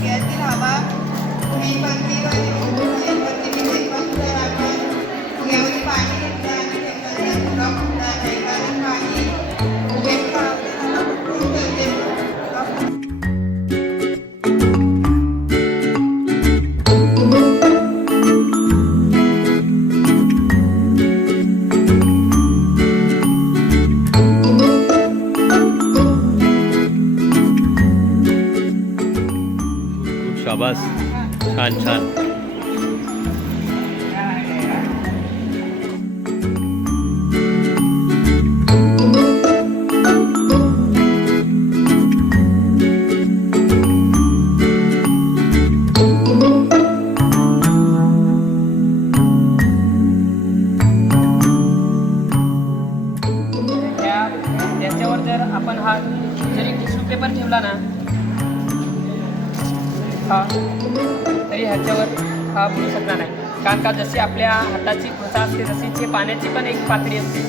फुग्यातील हवा ही पंक्तीवरती जर आपण फुग्यावरील पाणी घेतलं आणि ठेवलं तर फुगा फुटणार नाही, कारण पाणी फुग्यात शाबास, छान छान. याच्यावर जर आपण हा जरी टिश्यू पेपर ठेवला ना हा तरी ह्याच्यावर हा बुडू शकणार नाही, कारण का जशी आपल्या हाताची त्वचा असते तशीच हे पाण्याची पण एक पातळी असते.